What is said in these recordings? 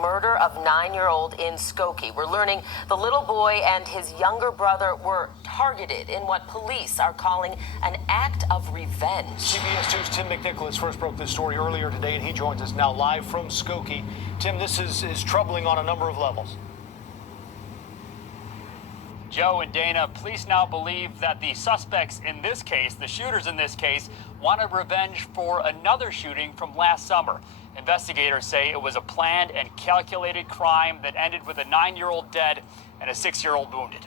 murder of 9-year-old in Skokie. We're learning the little boy and his younger brother were targeted in what police are calling an act of revenge. CBS 2's Tim McNicholas first broke this story earlier today, and he joins us now live from Skokie. Tim, this is troubling on a number of levels. Joe and Dana, police now believe that the suspects in this case, the shooters in this case, wanted revenge for another shooting from last summer. Investigators say it was a planned and calculated crime that ended with a 9-year-old dead and a 6-year-old wounded.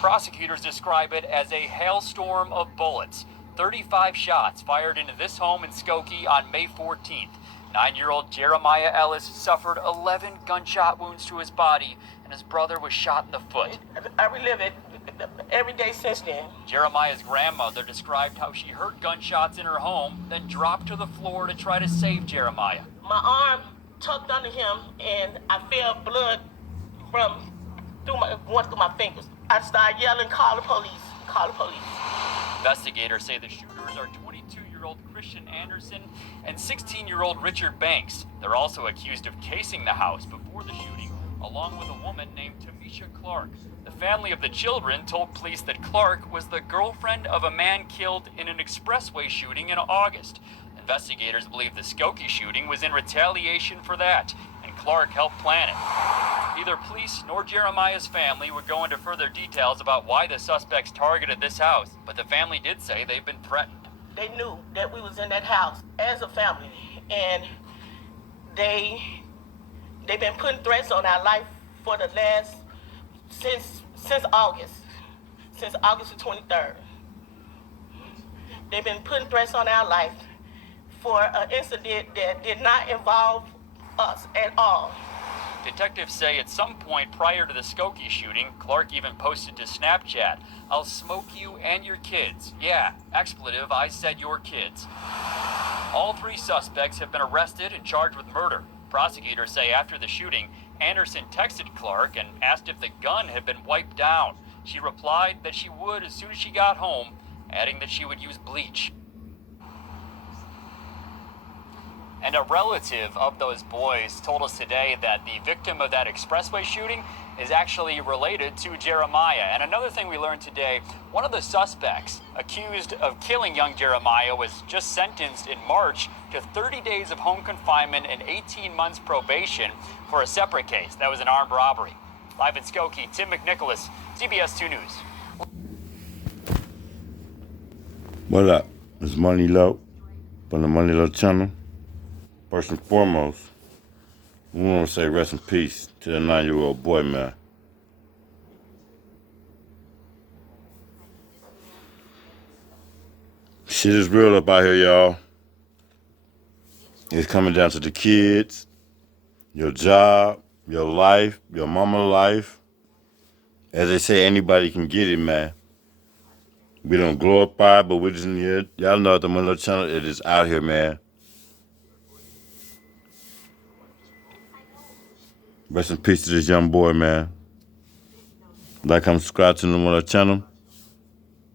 Prosecutors describe it as a hailstorm of bullets. 35 shots fired into this home in Skokie on May 14th. 9-year-old Jeremiah Ellis suffered 11 gunshot wounds to his body, and his brother was shot in the foot. I relive it every day since then. Jeremiah's grandmother described how she heard gunshots in her home, then dropped to the floor to try to save Jeremiah. My arm tucked under him, and I felt blood going through my fingers. I started yelling, "Call the police, call the police." Investigators say the shooters are 22-year-old Christian Anderson and 16-year-old Richard Banks. They're also accused of casing the house before the shooting, along with a woman named Tamisha Clark. The family of the children told police that Clark was the girlfriend of a man killed in an expressway shooting in August. Investigators believe the Skokie shooting was in retaliation for that, and Clark helped plan it. Neither police nor Jeremiah's family would go into further details about why the suspects targeted this house, but the family did say they've been threatened. They knew that we was in that house as a family, and they've been putting threats on our life for the last since August the 23rd. They've been putting threats on our life for an incident that did not involve us at all. Detectives say at some point prior to the Skokie shooting, Clark even posted to Snapchat, "I'll smoke you and your kids. Yeah, expletive, I said your kids." All 3 suspects have been arrested and charged with murder. Prosecutors say after the shooting, Anderson texted Clark and asked if the gun had been wiped down. She replied that she would as soon as she got home, adding that she would use bleach. And a relative of those boys told us today that the victim of that expressway shooting is actually related to Jeremiah. And another thing we learned today, one of the suspects accused of killing young Jeremiah was just sentenced in March to 30 days of home confinement and 18 months probation for a separate case. That was an armed robbery. Live in Skokie, Tim McNicholas, CBS 2 News. What up? It's Money Low from the Money Low channel. First and foremost, we want to say rest in peace to the 9-year-old boy, man. Shit is real up out here, y'all. It's coming down to the kids, your job, your life, your mama life. As they say, anybody can get it, man. We don't glorify, but we're just in here. Y'all know at the Money Low channel, it is out here, man. Rest in peace to this young boy, man. Like, comment, subscribe to the Money Low channel.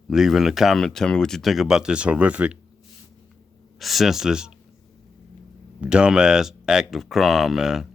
Leave in the comment, tell me what you think about this horrific, senseless, dumbass act of crime, man.